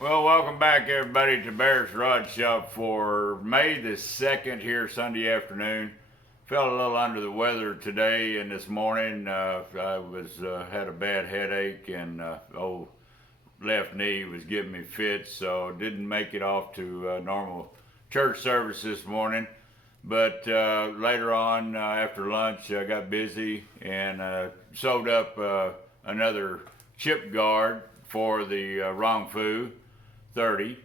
Well, welcome back everybody to Bear's Rod Shop for May the 2nd here Sunday afternoon. Felt a little under the weather today and this morning. I had a bad headache and old left knee was giving me fits, so didn't make it off to normal church service this morning. But later on after lunch I got busy and sewed up another chip guard for the Roug-Fu 30,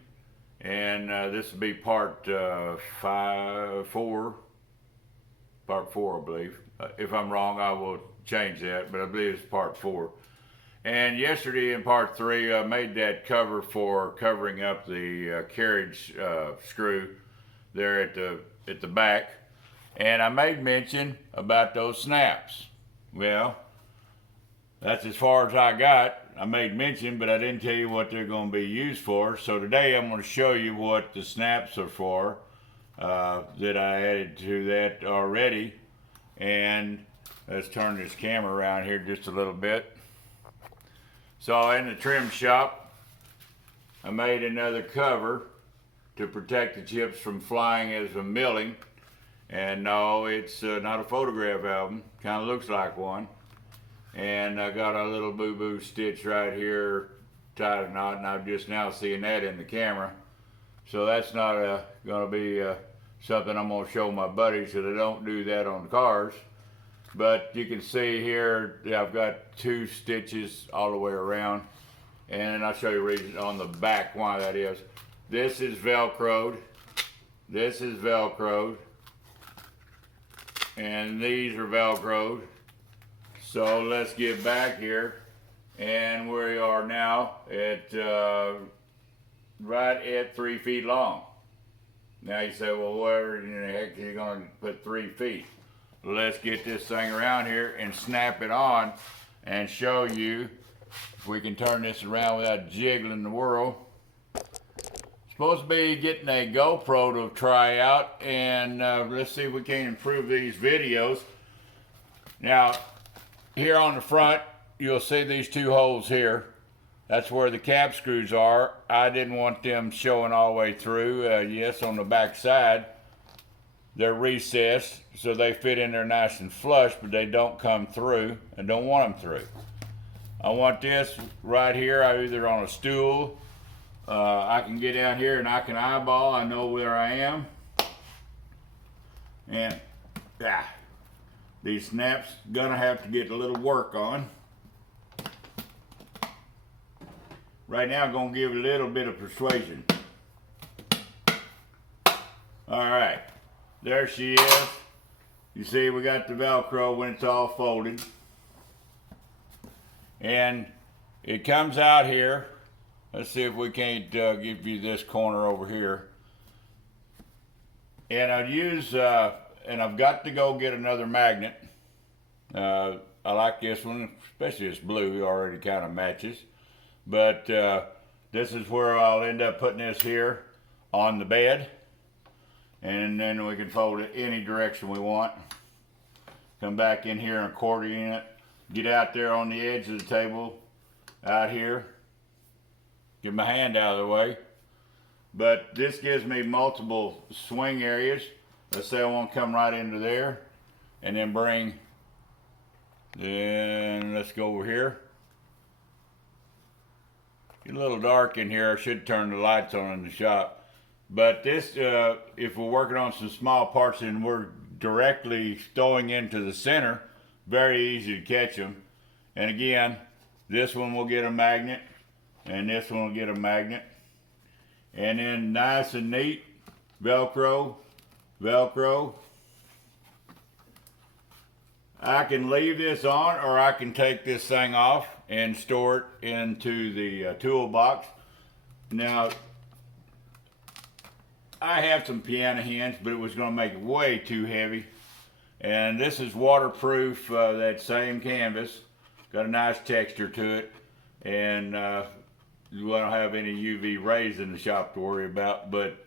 and this will be part 4, I believe. If I'm wrong, I will change that, but I believe it's part 4. And yesterday in part 3, I made that cover for covering up the carriage screw there at the back, and I made mention about those snaps. Well, that's as far as I got. I made mention, but I didn't tell you what they're going to be used for. So today I'm going to show you what the snaps are for that I added to that already. And let's turn this camera around here just a little bit. So in the trim shop, I made another cover to protect the chips from flying as I'm milling. And no, it's not a photograph album. Kind of looks like one. And I got a little boo-boo stitch right here, tied a knot, and I'm just now seeing that in the camera. So that's not going to be something I'm going to show my buddies, so they don't do that on cars. But you can see here, I've got 2 stitches all the way around, and I'll show you reason on the back why that is. This is Velcroed, this is Velcroed, and these are Velcroed. So let's get back here, and we are now at right at 3 feet long. Now you say, well, where in the heck are you going to put 3 feet? Let's get this thing around here and snap it on and show you if we can turn this around without jiggling the world. Supposed to be getting a GoPro to try out, and let's see if we can improve these videos. Now, here on the front, you'll see these 2 holes here. That's where the cap screws are. I didn't want them showing all the way through. Yes, on the back side, they're recessed, so they fit in there nice and flush, but they don't come through and don't want them through. I want this right here, either on a stool. I can get down here and I can eyeball. I know where I am. And, these snaps gonna have to get a little work on. Right now I'm gonna give it a little bit of persuasion. Alright, there she is. You see we got the Velcro when it's all folded. And it comes out here. Let's see if we can't give you this corner over here. And I'd use and I've got to go get another magnet. I like this one, especially this blue, already kind of matches. But this is where I'll end up putting this here on the bed. And then we can fold it any direction we want. Come back in here and accordion it. Get out there on the edge of the table, out here. Get my hand out of the way. But this gives me multiple swing areas. Let's say I want to come right into there and then then let's go over here. Get a little dark in here. I should turn the lights on in the shop. But this, if we're working on some small parts and we're directly stowing into the center, very easy to catch them. And again, this one will get a magnet and this one will get a magnet. And then nice and neat, Velcro, Velcro. I can leave this on or I can take this thing off and store it into the toolbox. Now, I have some piano hands, but it was going to make it way too heavy. And this is waterproof, that same canvas. Got a nice texture to it. And you won't have any UV rays in the shop to worry about, but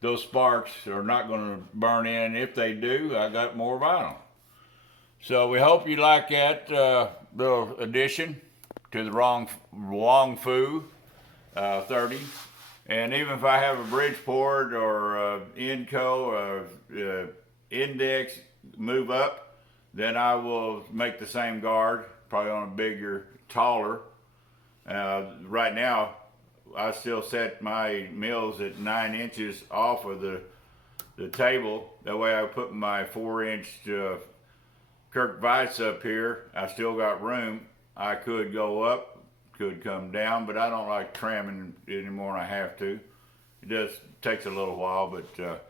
those sparks are not going to burn in. If they do, I got more vinyl. So we hope you like that little addition to the Roug-Fu 30. And even if I have a Bridgeport or Inco or Index move up, then I will make the same guard, probably on a bigger, taller. Right now, I still set my mills at 9 inches off of the table. That way I put my 4-inch Kirk Vise up here. I still got room. I could go up, could come down, but I don't like tramming anymore than I have to. It just takes a little while, but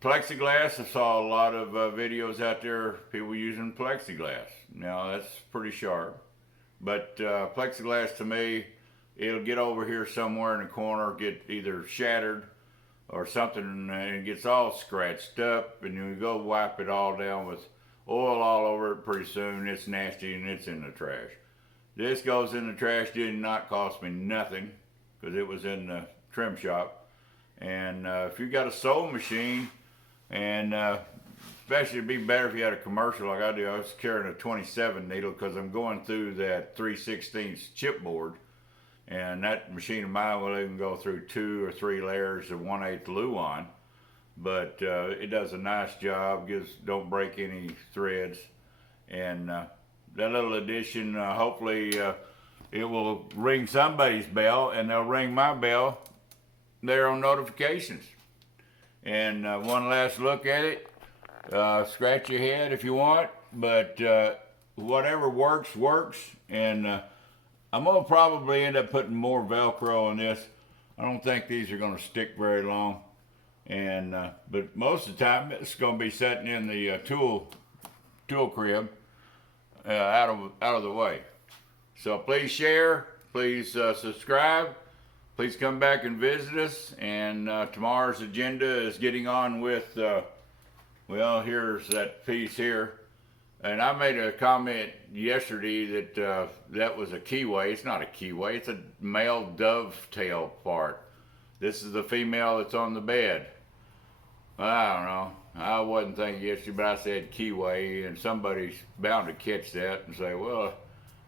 plexiglass, I saw a lot of videos out there, people using plexiglass. Now that's pretty sharp, but plexiglass to me, it'll get over here somewhere in the corner, get either shattered or something, and it gets all scratched up, and you go wipe it all down with oil all over it. Pretty soon it's nasty and it's in the trash. This goes in the trash. Did not cost me nothing because it was in the trim shop. And if you got a sewing machine, and especially it'd be better if you had a commercial like I do. I was carrying a 27 needle because I'm going through that 3/16 chipboard, and that machine of mine will even go through 2 or 3 layers of 1/8 Luan. But it does a nice job, don't break any threads, and that little addition, hopefully it will ring somebody's bell, and they'll ring my bell there on notifications. And one last look at it, scratch your head if you want, but whatever works, and I'm gonna probably end up putting more Velcro on this. I don't think these are gonna stick very long. And but most of the time it's going to be sitting in the tool crib out of the way. So please share, please subscribe, please come back and visit us. And tomorrow's agenda is getting on with well, here's that piece here, and I made a comment yesterday that that was a keyway. It's not a keyway, it's a male dovetail part. This is the female that's on the bed. I don't know. I wasn't thinking yesterday, but I said keyway, and somebody's bound to catch that and say, well,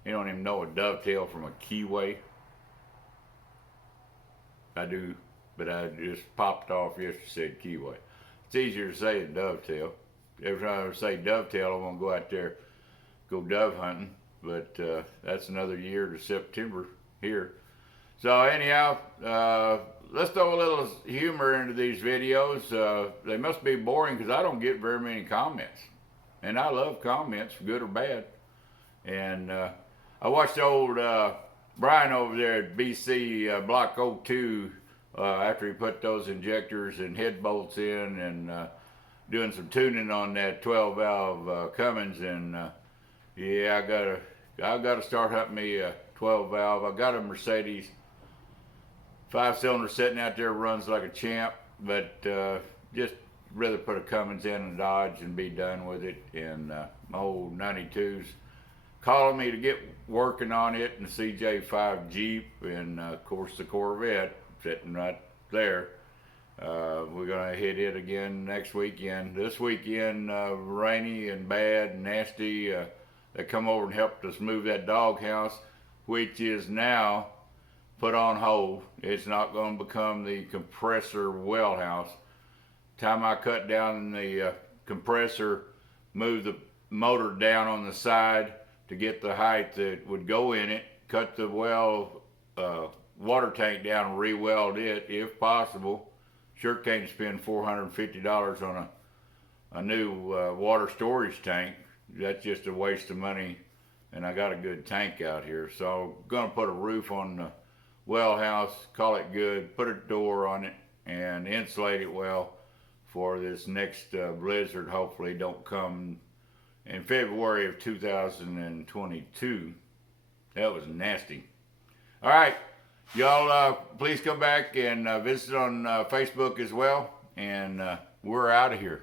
you don't even know a dovetail from a keyway. I do, but I just popped off yesterday and said keyway. It's easier to say than dovetail. Every time I say dovetail, I want to go out there, go dove hunting, but that's another year to September here. So anyhow, let's throw a little humor into these videos. They must be boring because I don't get very many comments. And I love comments, good or bad. And I watched old Brian over there at BC Block 02 after he put those injectors and head bolts in, and doing some tuning on that 12 valve Cummins. And yeah, I gotta start hunting me a 12 valve. I got a Mercedes 5-cylinder sitting out there, runs like a champ, but just rather put a Cummins in and Dodge and be done with it. And my old 92's calling me to get working on it, and the CJ5 Jeep, and of course the Corvette sitting right there. We're gonna hit it again next weekend. This weekend, rainy and bad and nasty. They come over and helped us move that doghouse, which is now put on hold. It's not going to become the compressor well house. Time I cut down the compressor, moved the motor down on the side to get the height that would go in it, cut the well water tank down and re-weld it if possible. Sure can't spend $450 on a new water storage tank. That's just a waste of money, and I got a good tank out here. So I'm gonna put a roof on the well house, call it good, put a door on it, and insulate it well for this next blizzard. Hopefully don't come in February of 2022. That was nasty. All right, y'all, please come back and visit on Facebook as well, and we're out of here.